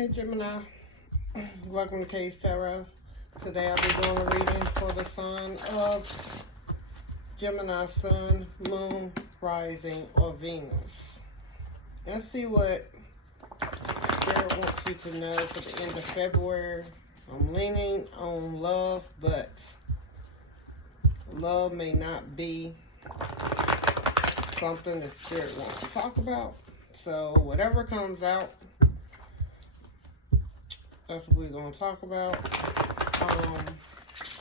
Hey Gemini, welcome to K's Tarot. Today I'll be doing a reading for the sign of Gemini, Sun, Moon, Rising, or Venus. Let's see what Spirit wants you to know for the end of February. I'm leaning on love, but love may not be something that Spirit wants to talk about. So whatever comes out, that's what we're going to talk about.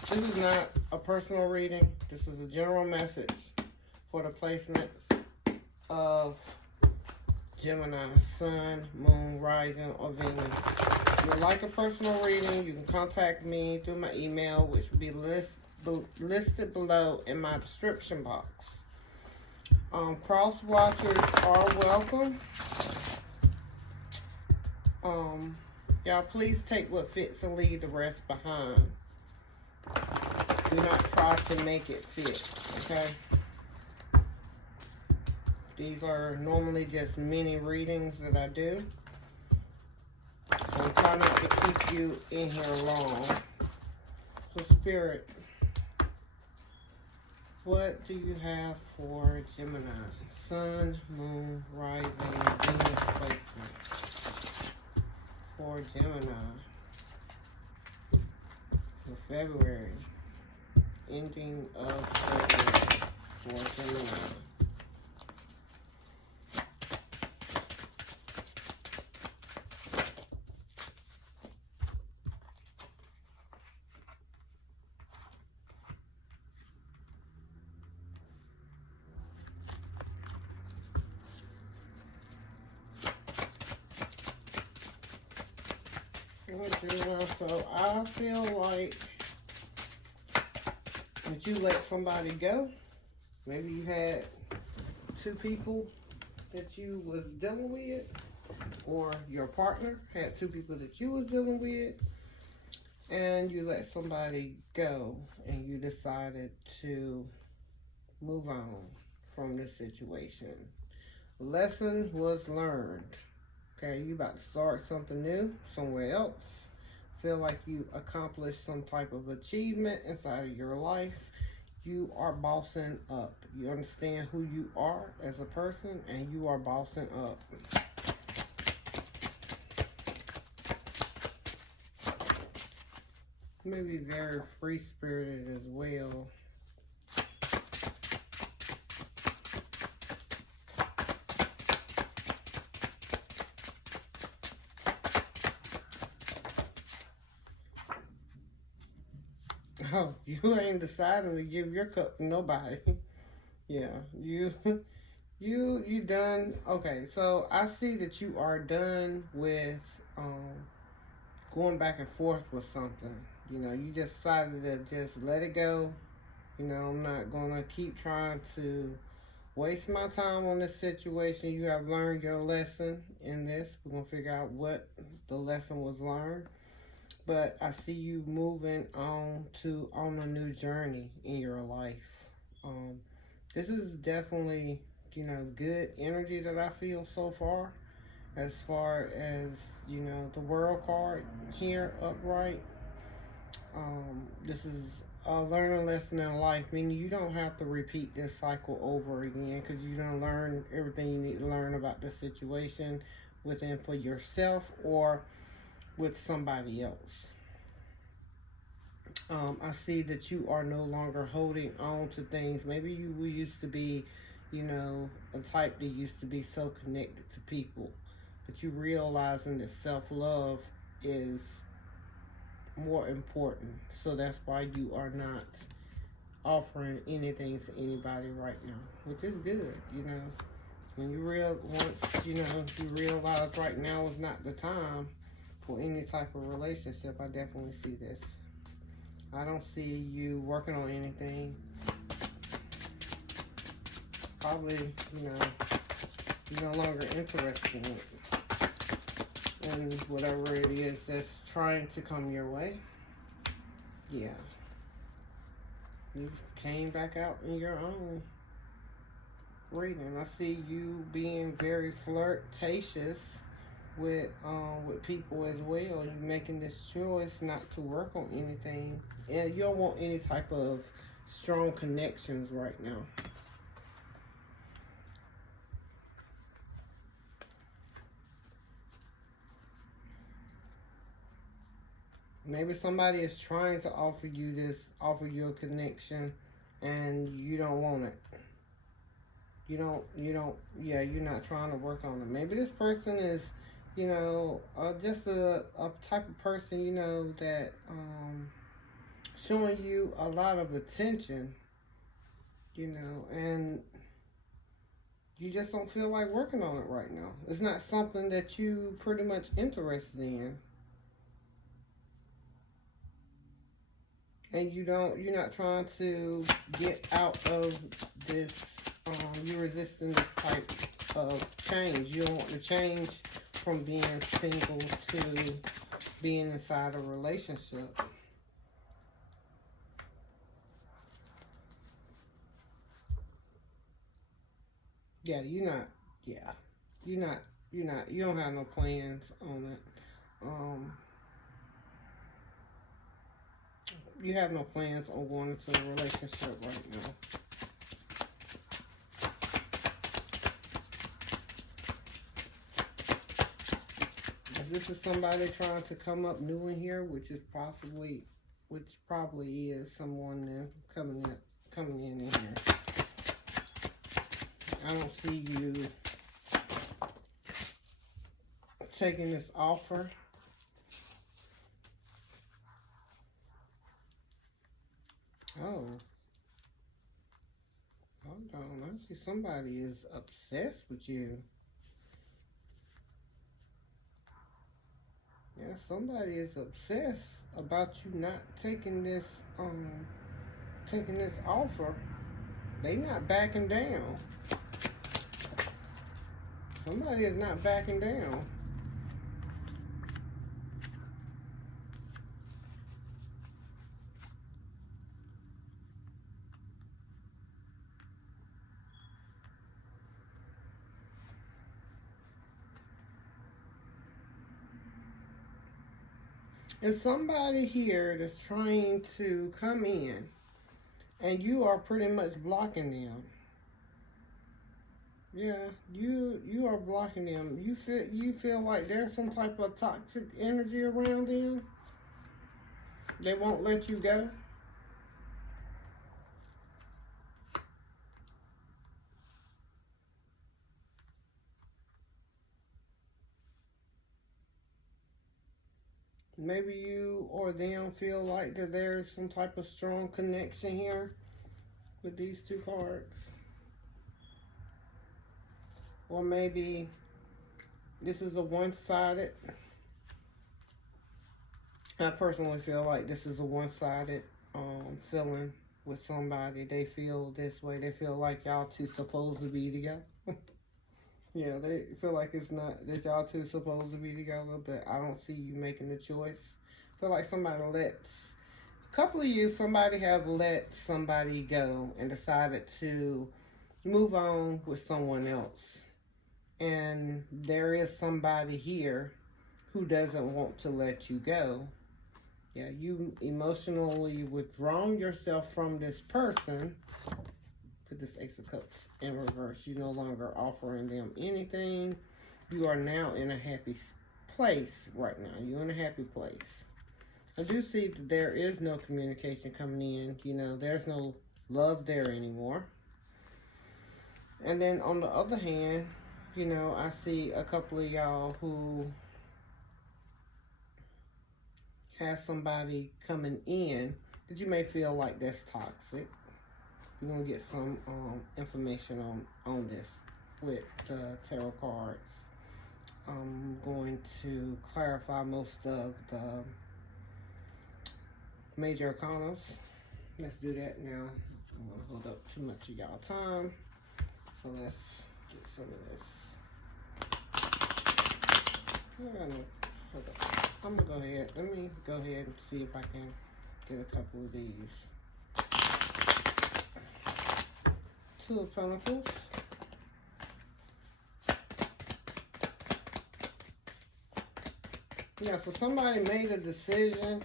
This is not a personal reading. This is a general message for the placement of Gemini, Sun, Moon, Rising, or Venus. If you would like a personal reading, you can contact me through my email, which will be listed below in my description box. Cross watchers are welcome. Y'all, please take what fits and leave the rest behind. Do not try to make it fit, okay? These are normally just mini readings that I do. So I'm trying not to keep you in here long. So Spirit, what do you have for Gemini? Sun, Moon, Rising, Venus placement for Gemini for February, ending of February for Gemini. So I feel like that you let somebody go. Maybe you had two people that you was dealing with, or your partner had two people that you was dealing with, and you let somebody go and you decided to move on from this situation. Lesson was learned. Okay, you about to start something new somewhere else. Feel like you accomplished some type of achievement inside of your life. You are bossing up. You understand who you are as a person, and you are bossing up. Maybe very free-spirited as well. Oh, you ain't deciding to give your cup to nobody. Yeah, you done. Okay, so I see that you are done with going back and forth with something. You know, you just decided to just let it go. You know, I'm not gonna keep trying to waste my time on this situation. You have learned your lesson in this. We're gonna figure out what the lesson was learned. But I see you moving on a new journey in your life. This is definitely, you know, good energy that I feel so far. As far as, you know, the World card here upright. This is a learning lesson in life, meaning you don't have to repeat this cycle over again, because you don't learn everything you need to learn about the situation within for yourself or with somebody else. I see that you are no longer holding on to things. Maybe you used to be, you know, a type that used to be so connected to people, but you realizing that self-love is more important. So that's why you are not offering anything to anybody right now, which is good, you know. When you you realize right now is not the time for any type of relationship, I definitely see this. I don't see you working on anything. Probably, you know, you're no longer interested in whatever it is that's trying to come your way. Yeah. You came back out in your own reading. I see you being very flirtatious with people as well. You're making this choice not to work on anything, and you don't want any type of strong connections right now. Maybe somebody is trying to offer you a connection, and you don't want it. Yeah, you're not trying to work on it. Maybe this person is, just a type of person, that showing you a lot of attention, and you just don't feel like working on it right now. It's not something that you pretty much interested in. And you're not trying to get out of this, you're resisting this type of change. You don't want to change from being single to being inside a relationship. Yeah, you don't have no plans on it. Um, you have no plans on going into a relationship right now. If this is somebody trying to come up new in here, which probably is someone new coming in here. I don't see you taking this offer. Oh, hold on. I see somebody is obsessed with you. Yeah, somebody is obsessed about you not taking this offer. They not backing down. Somebody is not backing down. It's somebody here that's trying to come in, and you are pretty much blocking them. Yeah, you are blocking them. You feel like there's some type of toxic energy around them. They won't let you go. Maybe you or them feel like that there's some type of strong connection here with these two cards. Or maybe this is a one-sided. I personally feel like this is a one-sided feeling with somebody. They feel this way. They feel like y'all two supposed to be together. Yeah, they feel like it's not that y'all two supposed to be together, but I don't see you making the choice. I feel like a couple of you, somebody have let somebody go and decided to move on with someone else. And there is somebody here who doesn't want to let you go. Yeah, you emotionally withdrawn yourself from this person. Put this Ace of Cups in reverse. You're no longer offering them anything. You are now in a happy place right now. You're in a happy place. I do see that there is no communication coming in. There's no love there anymore. And then on the other hand, I see a couple of y'all who have somebody coming in that you may feel like that's toxic. You're going to get some information on this with the tarot cards. I'm going to clarify most of the major arcanas. Let's do that now. I don't want to hold up too much of y'all time. So let's get some of this. Hold up. I'm going to go ahead. Let me go ahead and see if I can get a couple of these. Two of Pentacles. Yeah, so somebody made a decision.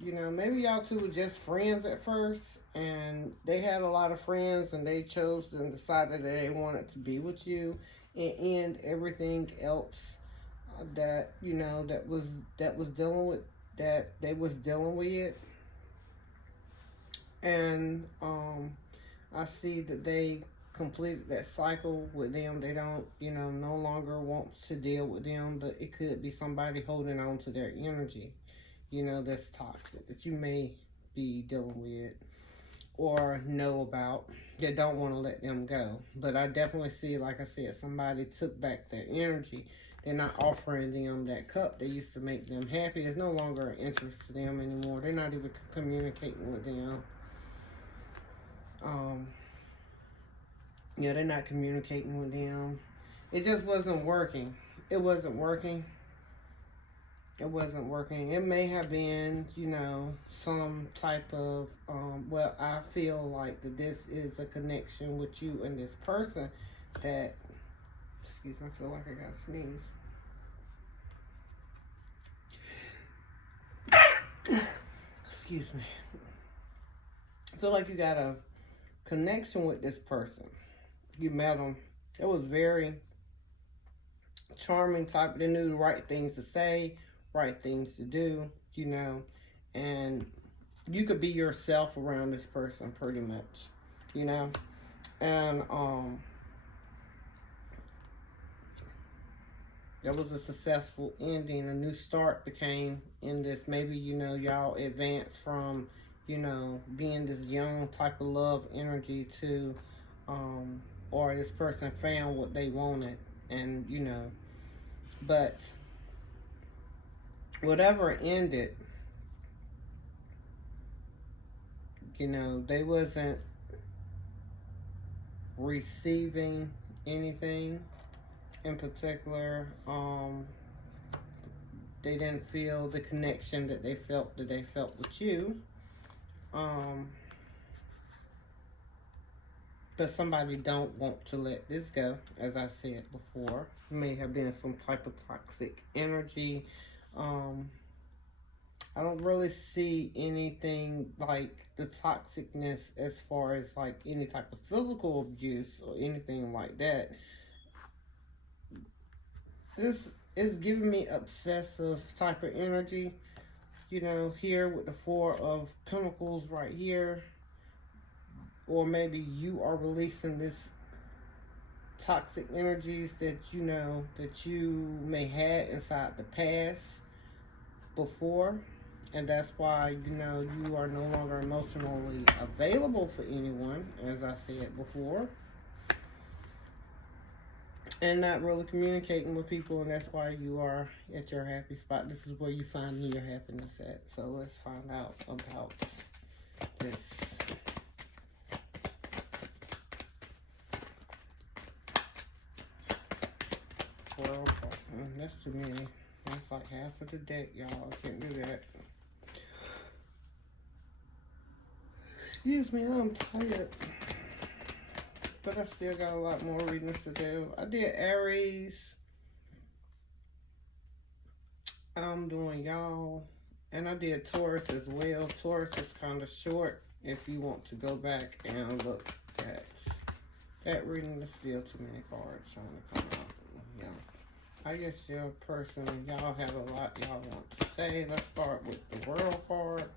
You know, maybe y'all two were just friends at first, and they had a lot of friends, and they chose and decided that they wanted to be with you and end everything else that you know that was dealing with that they was dealing with. And I see that they completed that cycle with them. They don't, you know, no longer want to deal with them, but it could be somebody holding on to their energy, you know, that's toxic that you may be dealing with or know about that don't want to let them go. But I definitely see, like I said, somebody took back their energy. They're not offering them that cup that used to make them happy. It's no longer an interest to them anymore. They're not even communicating with them. Um, yeah, they're not communicating with them. It just wasn't working. It wasn't working. It wasn't working. It may have been, you know, some type of, well, I feel like that this is a connection with you and this person that, excuse me, I feel like I got to sneeze. Excuse me. I feel like you got a connection with this person. You met them. It was very charming type. They knew the right things to say, right things to do, you know, and you could be yourself around this person pretty much, you know. And that was a successful ending. A new start became in this. Maybe, you know, y'all advanced from, you know, being this young type of love energy to or this person found what they wanted, and you know, but whatever ended, you know, they wasn't receiving anything in particular. They didn't feel the connection that they felt with you. Um, but somebody don't want to let this go, as I said before. May have been some type of toxic energy. I don't really see anything like the toxicness as far as like any type of physical abuse or anything like that. This is giving me obsessive type of energy. You know, here with the Four of Pentacles right here. Or maybe you are releasing this toxic energies that you know that you may have inside the past before, and that's why you know you are no longer emotionally available for anyone, as I said before, and not really communicating with people, and that's why you are at your happy spot. This is where you find your happiness at. So let's find out about this. Well, that's too many. That's like half of the deck, y'all. I can't do that. Excuse me, I'm tired. But I still got a lot more readings to do. I did Aries. I'm doing y'all. And I did Taurus as well. Taurus is kind of short if you want to go back and look at that reading. There's still too many cards trying to come out. Yeah. I guess your person, y'all have a lot y'all want to say. Let's start with the World card.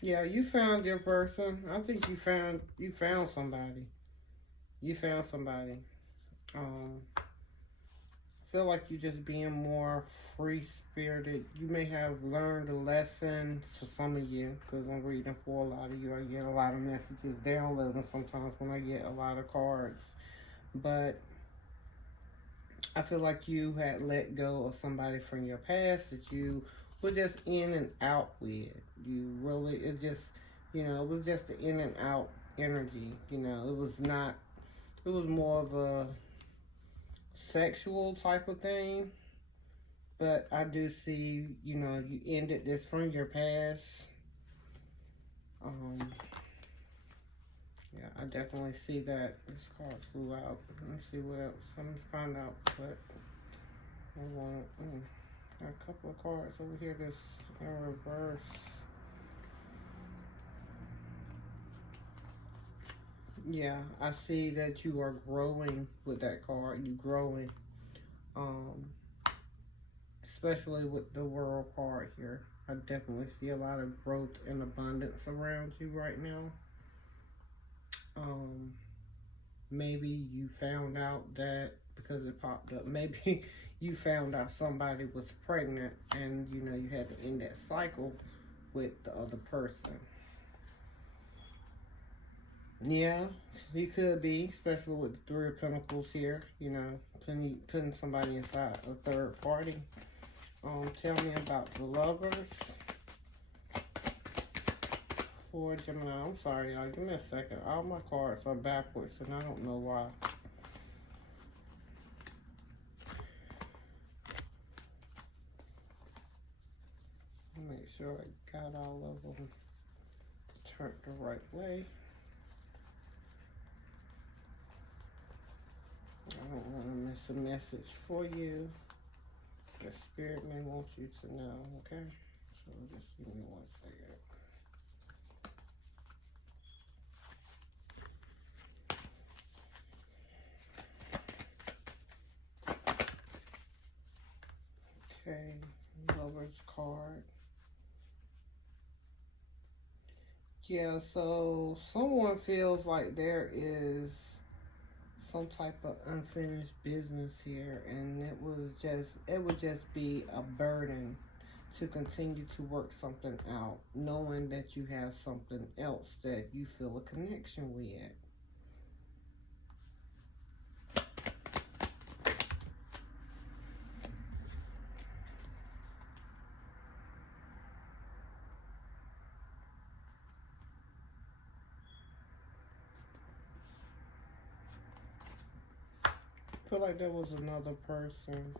Yeah, you found your person. I think you found somebody. You found somebody. I feel like you just being more free-spirited. You may have learned a lesson for some of you, because I'm reading for a lot of you. I get a lot of messages downloading sometimes when I get a lot of cards. But I feel like you had let go of somebody from your past that you were just in and out with. You really, it just, you know, it was just an in and out energy. You know, it was not, it was more of a sexual type of thing. But I do see, you know, you ended this from your past. Yeah, I I definitely see that. This card flew out. Let's see what else. Let me find out what I want. Got a couple of cards over here that's in reverse. Yeah, I see that you are growing with that card. You growing. Especially with the world card here. I definitely see a lot of growth and abundance around you right now. Maybe you found out that, because it popped up, maybe you found out somebody was pregnant and you know you had to end that cycle with the other person. Yeah, you could be, especially with the Three of Pentacles here, you know, putting somebody inside a third party. Tell me about the Lovers for Gemini. I'm sorry, y'all. Give me a second. All my cards are backwards, and I don't know why. Make sure I got all of them turned the right way. I don't want to miss a message for you. The Spirit may want you to know, okay? So just give me 1 second. Okay, Lover's card. Yeah, so someone feels like there is some type of unfinished business here, and it would just be a burden to continue to work something out, knowing that you have something else that you feel a connection with. I feel like there was another person.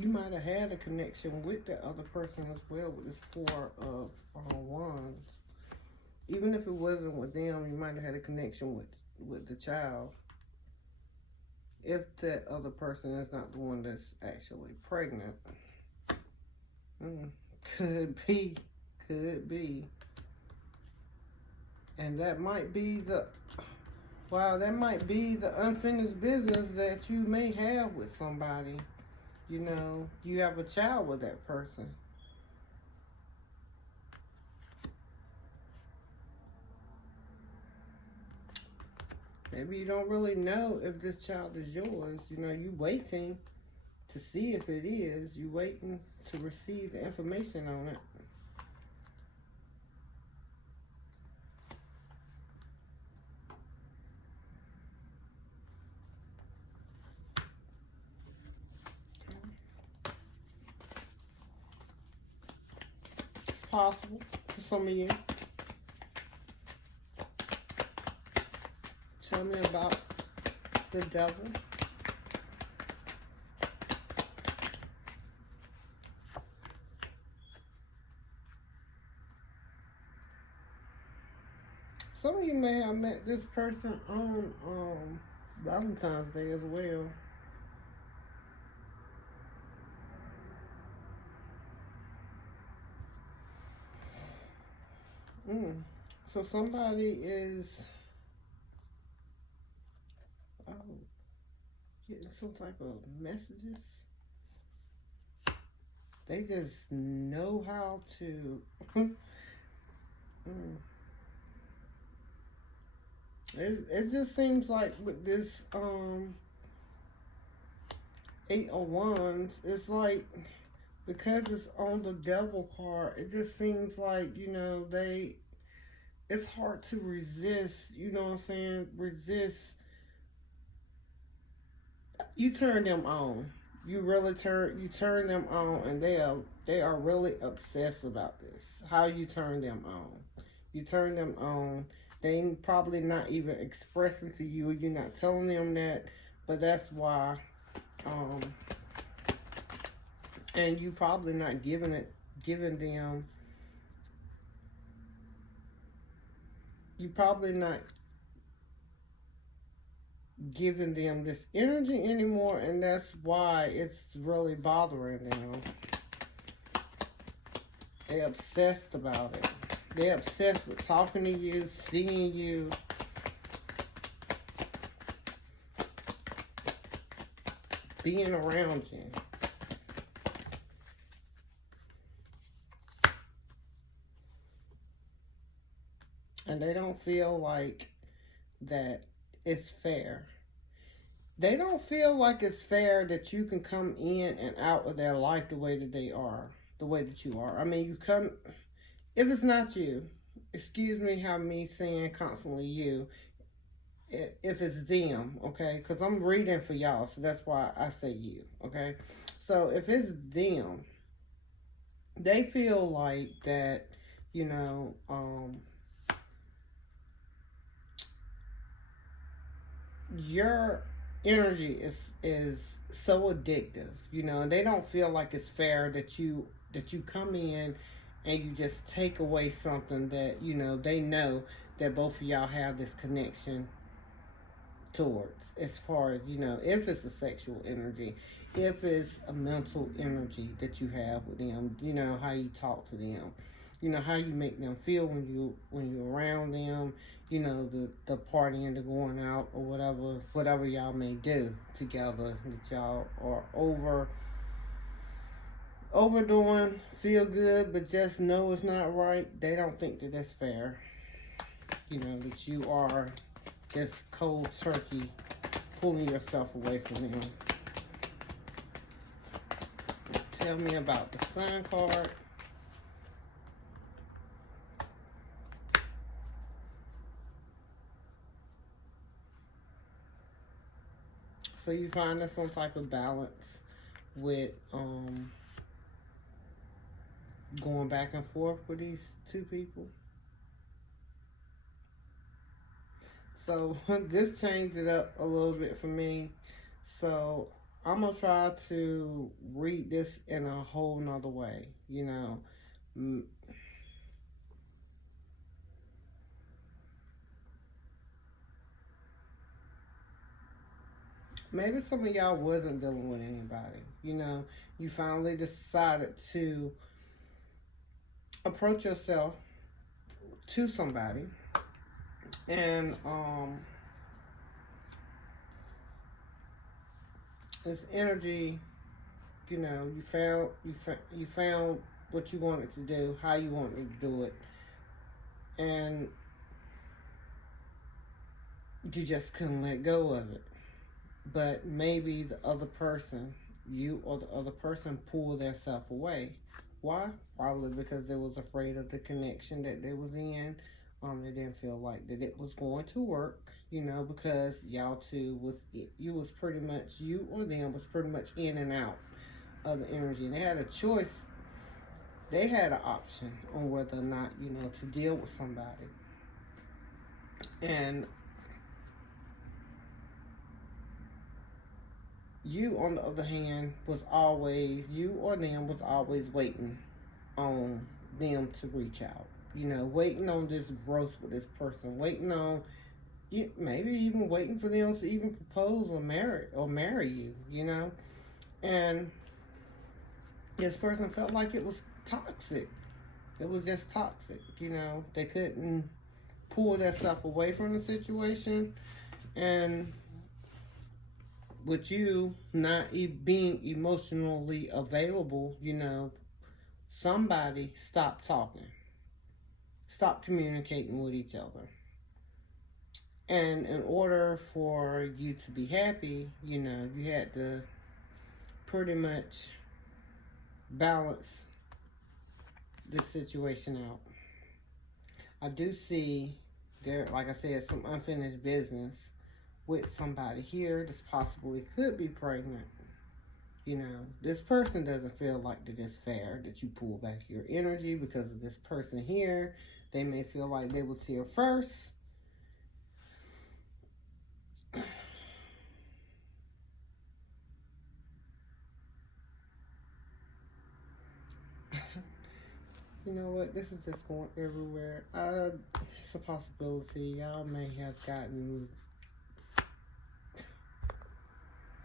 You might have had a connection with the other person as well with this Four of Wands. Even if it wasn't with them, you might have had a connection with the child. If that other person is not the one that's actually pregnant. Could be. And that might be that might be the unfinished business that you may have with somebody. You know, you have a child with that person. Maybe you don't really know if this child is yours. You know, you waiting to see if it is. You waiting to receive the information on it. Possible for some of you. Tell me about the Devil. Some of you may have met this person on Valentine's Day as well. So somebody is getting some type of messages. They just know how to it just seems like with this 8 of Wands, it's like, because it's on the Devil card, it just seems like, you know, it's hard to resist, you know what I'm saying? Resist. You turn them on. You turn them on, and they are really obsessed about this. How you turn them on. You turn them on. They probably not even expressing to you. You're not telling them that, but that's why. And you probably not giving giving them, you probably not giving them this energy anymore, and that's why it's really bothering them. They're obsessed about it. They're obsessed with talking to you, seeing you, being around you. And they don't feel like that it's fair. They don't feel like it's fair that you can come in and out of their life the way that they are, the way that you are. I mean, you come, if it's not you, excuse me how me saying constantly you, if it's them, okay? Because I'm reading for y'all, so that's why I say you, okay? So if it's them, they feel like that, you know, your energy is so addictive, you know, and they don't feel like it's fair that you come in and you just take away something that, you know, they know that both of y'all have this connection towards, as far as, you know, if it's a sexual energy, if it's a mental energy that you have with them, you know, how you talk to them, you know, how you make them feel when you're around them, you know, the partying, the going out, or whatever y'all may do together that y'all are overdoing, feel good, but just know it's not right. They don't think that that's fair, you know, that you are just cold turkey pulling yourself away from them. Tell me about the Sun card. So you find there's some type of balance with going back and forth with these two people. So this changed it up a little bit for me. So I'm gonna try to read this in a whole nother way. You know, maybe some of y'all wasn't dealing with anybody. You know, you finally decided to approach yourself to somebody, and this energy, you know, you found what you wanted to do, how you wanted to do it, and you just couldn't let go of it. But maybe the other person, you or the other person, pulled themselves away. Why? Probably because they was afraid of the connection that they was in. They didn't feel like that it was going to work, you know, because y'all two was, you was pretty much, you or them was pretty much in and out of the energy. And they had a choice. They had an option on whether or not, you know, to deal with somebody. And you, on the other hand, was always, you or them was always waiting on them to reach out. You know, waiting on this growth with this person, waiting on you, maybe even waiting for them to even propose or marry you. You know, and this person felt like it was toxic. It was just toxic. You know, they couldn't pull themselves away from the situation, and with you not being emotionally available, you know, somebody stopped talking, stopped communicating with each other. And in order for you to be happy, you know, you had to pretty much balance this situation out. I do see there, like I said, some unfinished business with somebody here that's possibly could be pregnant. You know, this person doesn't feel like that it's fair that you pull back your energy because of this person here. They may feel like they was here first. You know what? This is just going everywhere. It's a possibility. Y'all may have gotten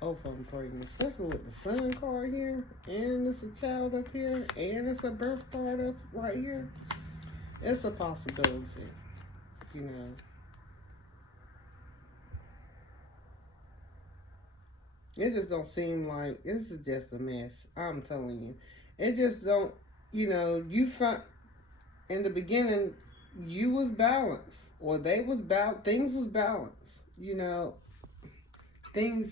both of them pregnant, especially with the sun card here, and it's a child up here, and it's a birth card up right here. It's a possibility, you know. It just don't seem like this is just a mess. I'm telling you, it just don't. You know, you find in the beginning you was balanced, or they was balanced. Things was balanced. You know, things.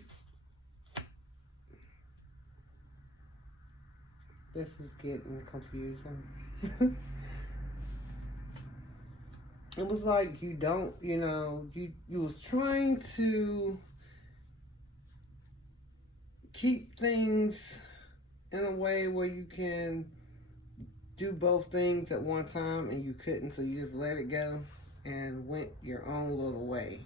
This is getting confusing. It was like you don't. You know, you was trying to keep things in a way where you can do both things at one time, and you couldn't, so you just let it go and went your own little way.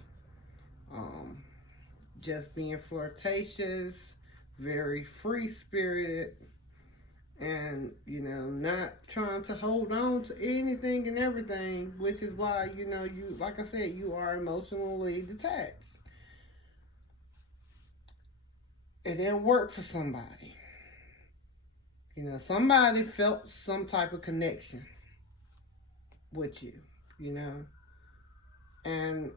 Just being flirtatious, very free spirited, and you know, not trying to hold on to anything and everything, which is why, you know, you, like I said, you are emotionally detached. It didn't work for somebody. You know, somebody felt some type of connection with you, you know. And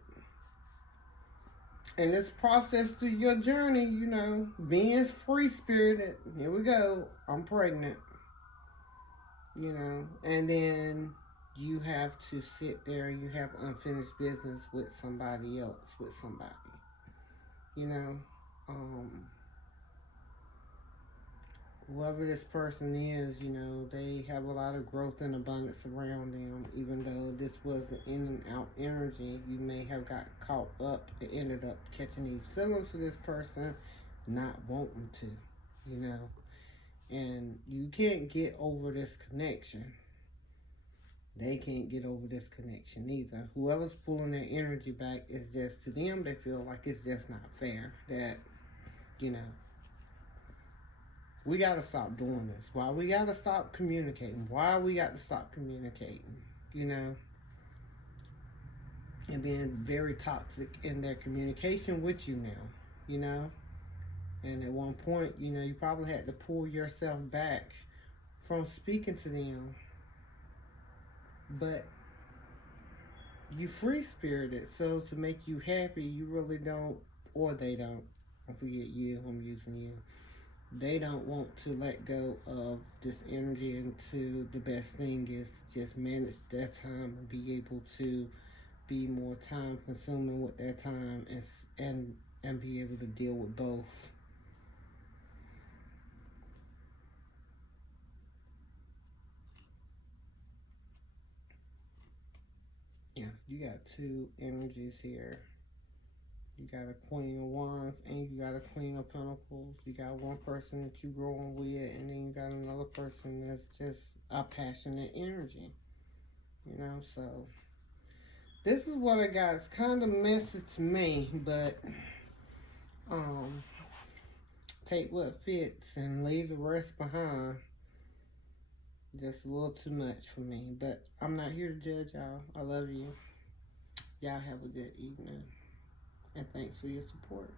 in this process through your journey, you know, being free spirited, here we go, I'm pregnant, you know, and then you have to sit there and you have unfinished business with somebody else, with somebody, you know. Whoever this person is, you know, they have a lot of growth and abundance around them. Even though this was an in and out energy, you may have got caught up and ended up catching these feelings for this person, not wanting to, you know. And you can't get over this connection. They can't get over this connection either. Whoever's pulling their energy back is just, to them, they feel like it's just not fair. That, you know, we got to stop doing this. Why we got to stop communicating? Why we got to stop communicating? You know? And being very toxic in their communication with you now. You know? And at one point, you know, you probably had to pull yourself back from speaking to them. But you free-spirited. So to make you happy, you really don't, or they don't. I forget you, I'm using you. They don't want to let go of this energy, into the best thing is just manage their time and be able to be more time consuming with their time, and be able to deal with both. Yeah, you got two energies here. You got a Queen of Wands and you got a Queen of Pentacles. You got one person that you growing with, and then you got another person that's just a passionate energy. You know, so this is what I got. It's kind of messy to me, but take what fits and leave the rest behind. Just a little too much for me, but I'm not here to judge y'all. I love you. Y'all have a good evening, and thanks for your support.